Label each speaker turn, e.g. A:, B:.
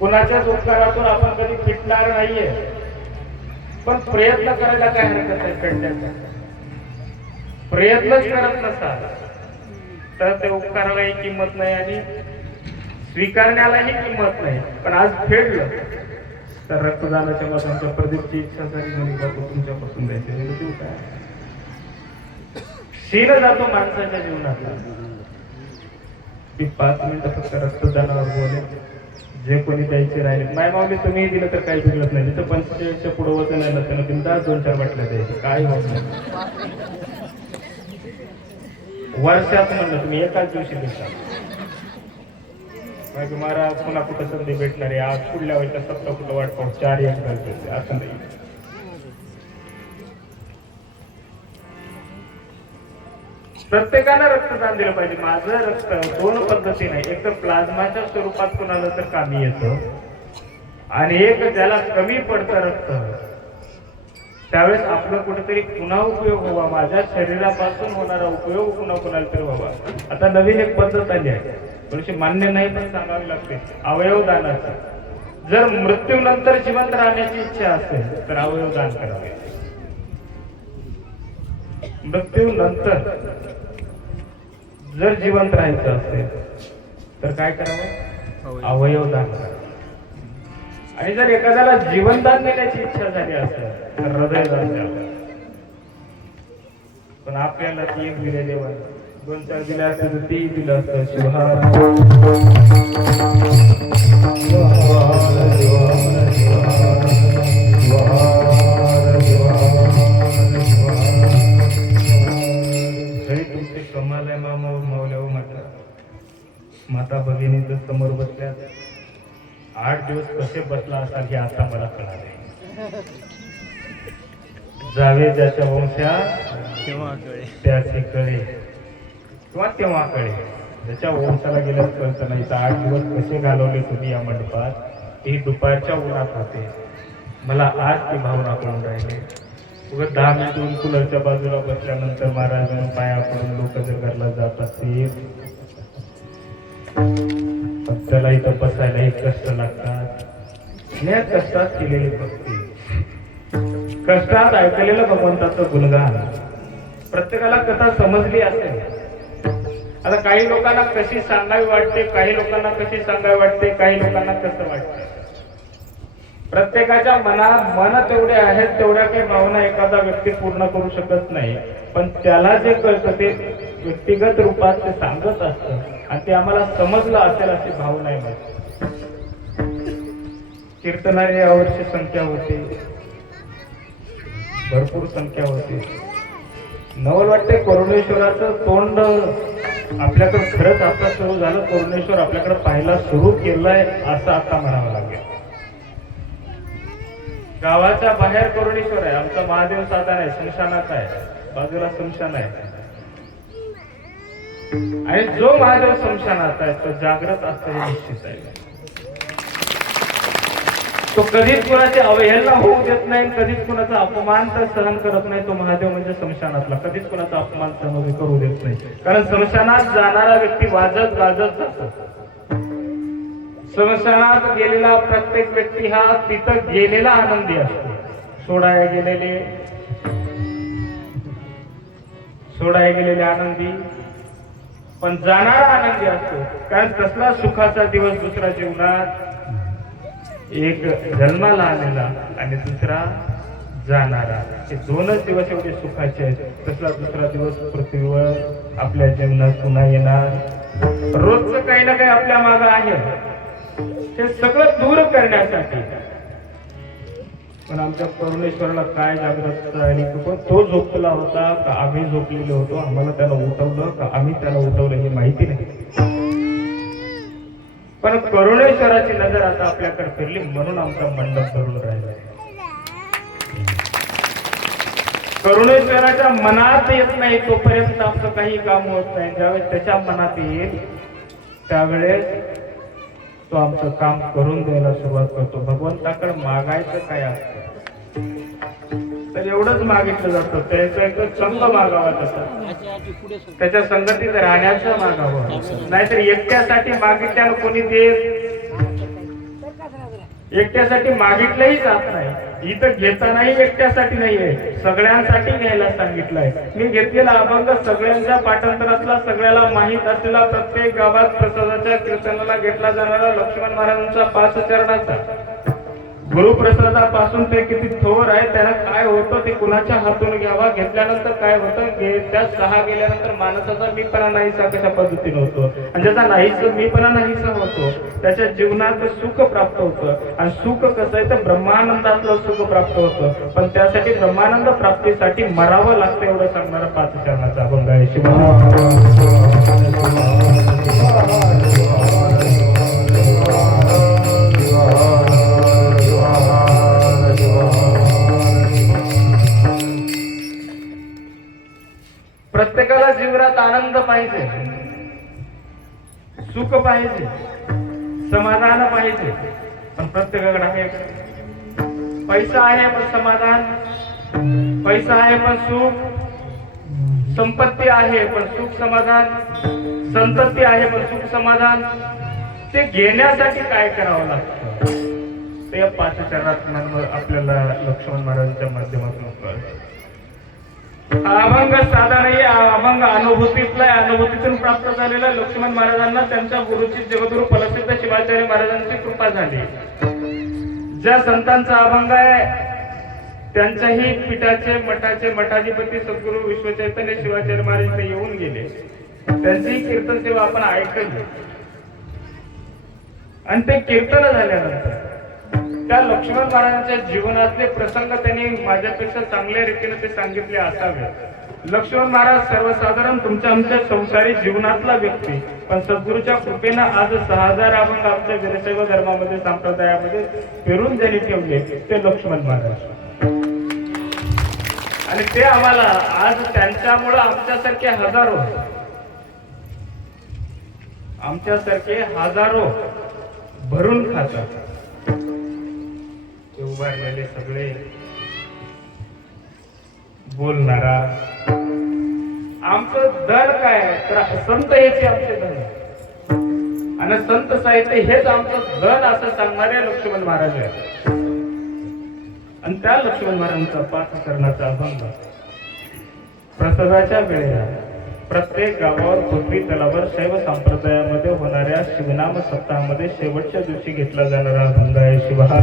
A: कुणाच्याच उपकारातून आपण कधी फिटणार नाहीये. पण प्रयत्न करायला काय हरकत आहे पेटण्याचा प्रयत्नच करत नसाल तर ते उपकारालाही किंमत नाही आणि स्वीकारण्यालाही किंमत नाही. पण आज फेडलं तर रक्तदानाच्या मतांच्या प्रदीपची इच्छा झाली म्हणजे बाबा तुमच्यापासून द्यायचं. देऊ काय? जातो माणसाच्या जीवनातला. ती पाच मिनिटं फक्त रक्तदानावर बोले जे कोणी द्यायचे राहिले. माय माऊली तुम्ही दिलं तर काही बिघडत नाही. तिथं पंचेचाळीसच्या पुढं वजन आहे ना त्यानं बिंदास दोन चार बाटल्या द्यायचं काय होत नाही. वर्षात म्हणलं तुम्ही एकाच दिवशी देता बाकी महाराज पुन्हा कुठं संधी भेटणार? आहे आज पुढल्या वेळेला सप्ताह कुठं वाट पाहू चार एक घालते असं नाही. प्रत्येकानं रक्तदान दिलं पाहिजे. माझं रक्त दोन पद्धतीने एक तर प्लाझ्माच्या स्वरूपात कुणाला तर कामी येतं. आणि एक ज्याला कमी पडतं रक्त त्यावेळेस आपलं कुठेतरी पुन्हा उपयोग व्हावा. माझ्या शरीरापासून होणारा उपयोग पुन्हा कुणाला तरी व्हावा. आता नवीन एक पद्धत आली आहे. थोडीशी मान्य नाही पण सांगावी लागते. अवयव दानाची. जर मृत्यूनंतर जिवंत राहण्याची इच्छा असेल तर अवयव दान करावे. मृत्यूनंतर जर जिवंत राहायचं असेल तर काय करावं? अवयव. दान आणि जर एखाद्याला जीवनदान देण्याची इच्छा झाली असेल तर हृदयदान द्यावं. पण आपल्याला ती एक दिले देवा दोन चार दिले असते तर ती दिलं असतं. शिवहार. कसे बसला असाल हे आता मला कळाले. जावे ज्याच्या वंशा
B: तेव्हा कळे
A: त्याचे कळे. किंवा तेव्हा कळे ज्याच्या वंशाला गेल्यास कळतं नाही. तर आठ दिवस कसे घालवले तुम्ही या मंडपात? ते दुपारच्या उन्हात होते. मला आज ती भावना कळून राहिली. उगाच दहा मिनिट ऊन कूलरच्या बाजूला बसल्यानंतर महाराज पाया पडून लोक जर घरला जात असतील त्याला इथं बसायलाही कष्ट लागतात. या कष्टात केलेली भक्ती? कष्टात ऐकलेलं भगवंताचं गुणगान. प्रत्येकाला कथा समजली असेल. आता काही लोकांना कशी सांगावी वाटते काही लोकांना कशी सांगावी वाटते काही लोकांना कसं वाटतं? प्रत्येकाच्या मनात मन तेवढे आहेत तेवढ्या काही भावना एखादा व्यक्ती पूर्ण करू शकत नाही. पण त्याला जे कळतं ते व्यक्तिगत रूपात ते सांगत असतं. आणि ते आम्हाला समजलं असेल अशी भावना आहे कीर्तनाची यावर्षी संख्या होती. भरपूर संख्या होती. नवल वाटते करुणेश्वराचं तोंड आपल्याकडे खरंच आता सुरू झालं. करुणेश्वर आपल्याकडे पाहायला सुरू केलंय असं आता म्हणावं लागेल. गावाच्या बाहेर करुणेश्वर आहे. आमचा महादेव साधा आहे. स्मशानाचा आहे. बाजूला स्मशान आहे. आणि जो महादेव स्मशानाचा आहे तो जागृत असतो हे निश्चित आहे. तो कधीच कोणाची अवहेलना होऊ देत नाही कधीच कोणाचा अपमान तर सहन करत नाही. तो महादेव म्हणजे स्मशानातला कधीच कोणाचा अपमान सहन करू देत नाही. कारण स्मशानात जाणारा व्यक्ती वाजत गाजत जातो. स्मशानात गेलेला प्रत्येक व्यक्ती हा तिथं गेलेला आनंदी असतो. सोडाय गेलेले सोडाय गेलेले आनंदी पण जाणारा आनंदी असतो. कारण कसला सुखाचा दिवस दुसरा जीवनात? एक जन्माला आलेला आणि दुसरा जाणारा. हे दोनच दिवस एवढे सुखाचे आहेत. तसला दुसरा दिवस पृथ्वीवर आपल्या जीवनात पुन्हा येणार. रोजचं काही ना काही आपल्या मागं आहे. ते सगळं दूर करण्यासाठी. पण आमच्या परमेश्वराला काय जागृत आणि पण तो झोपलेला होता का आम्ही झोपलेलो होतो? आम्हाला त्याला उठवलं का आम्ही त्याला उठवलं हे माहिती नाही. पण करुणेश्वराची नजर आता आपल्याकडे फिरली म्हणून आमचा मंडप करून राहिला. करुणेश्वराच्या मनात येत नाही तोपर्यंत आमचं काही काम होत नाही. ज्यावेळेस त्याच्या मनात येईल त्यावेळेस तो आमचं काम करून द्यायला सुरुवात करतो. भगवंताकडे मागायचं काय असतं? तर एवढंच मागितलं जातं. त्याचा एक संघ मागावा तसा. त्याच्या संगतीत राहण्याचं मागावं. नाहीतर एकट्यासाठी मागितल्यानं कोणी देत एकट्यासाठी मागितलंही जात नाही. इथं घेतानाही एकट्यासाठी नाहीये. सगळ्यांसाठी घ्यायला सांगितलंय. मी घेतलेला अभंग सगळ्यांच्या पाठांतरातला सगळ्याला माहीत असलेला प्रत्येक गावात प्रसादाच्या कीर्तनाला घेतला जाणारा लक्ष्मण महाराजांचा पाच चरणाचा गुरुप्रसादापासून ते किती थोर आहे त्याला काय होतं ते कुणाच्या हातून घ्यावा? घेतल्यानंतर काय होतं? त्या सहा गेल्यानंतर माणसाचा मीपणा नाहीसा कशा पद्धतीने होतो? आणि ज्याचा नाहीच मीपणा नाहीसा होतो त्याच्या जीवनात सुख प्राप्त होतं. आणि सुख कसं आहे तर ब्रह्मानंदातलं सुख प्राप्त होतं. पण त्यासाठी ब्रह्मानंद प्राप्तीसाठी मरावं लागतं एवढं सांगणारा पाच चरणाचा अभंग आहे. शिवाय. प्रत्येकाला जीवनात आनंद पाहिजे. सुख पाहिजे. समाधान पाहिजे. पण प्रत्येकाकडे आहे. पैसा आहे पण समाधान. पैसा आहे पण सुख. संपत्ती आहे पण सुख समाधान. संतती आहे पण सुख समाधान. ते घेण्यासाठी काय करावं लागतं? ते या पाच चरणात आपल्याला लक्ष्मण महाराजांच्या माध्यमातून कळतं अभंग साधा नाही अभंग अनुभूतीतला अनुभूतीतून प्राप्त झालेला लक्ष्मण महाराजांना त्यांच्या गुरुची जगदुरु फलसिद्ध शिवाचार्य महाराजांची कृपा झाली. ज्या संतांचा अभंग आहे त्यांच्याही पीठाचे मठाचे मठाधिपती सद्गुरु विश्वचैतन्य शिवाचार्य महाराज येऊन गेले. त्यांचीही कीर्तन सेवा आपण ऐकली. आणि ते कीर्तन झाल्यानंतर त्या लक्ष्मण महाराजांच्या जीवनातले प्रसंग त्यांनी माझ्यापेक्षा चांगल्या रीतीने ते सांगितले असावे. लक्ष्मण महाराज सर्वसाधारण तुमच्या आमच्या संसारी जीवनातला व्यक्ती. पण सद्गुरूच्या कृपेनं आज सहा हजार अभंग आमच्या वीरशैव धर्मामध्ये संप्रदायामध्ये फिरून ज्यांनी ठेवले ते लक्ष्मण महाराज. आणि ते आम्हाला आज त्यांच्यामुळं आमच्यासारखे हजारो आमच्यासारखे हजारो भरून खातात. उभारलेले सगळे बोलणारा. आमचं दर काय तर संत याचे आमचे धन आणि संत साहित्य हेच आमचं धन असं सांगणारे लक्ष्मण महाराज आहे आणि त्या लक्ष्मण महाराजांचा पाठ करण्याचा अभंग प्रसादाच्या वेळेला प्रत्येक गावावर पृथ्वी तलावर शैव संप्रदायामध्ये होणाऱ्या शिवनाम सप्ताहामध्ये शेवटच्या दिवशी घेतला जाणारा अभंग आहे. शिवहा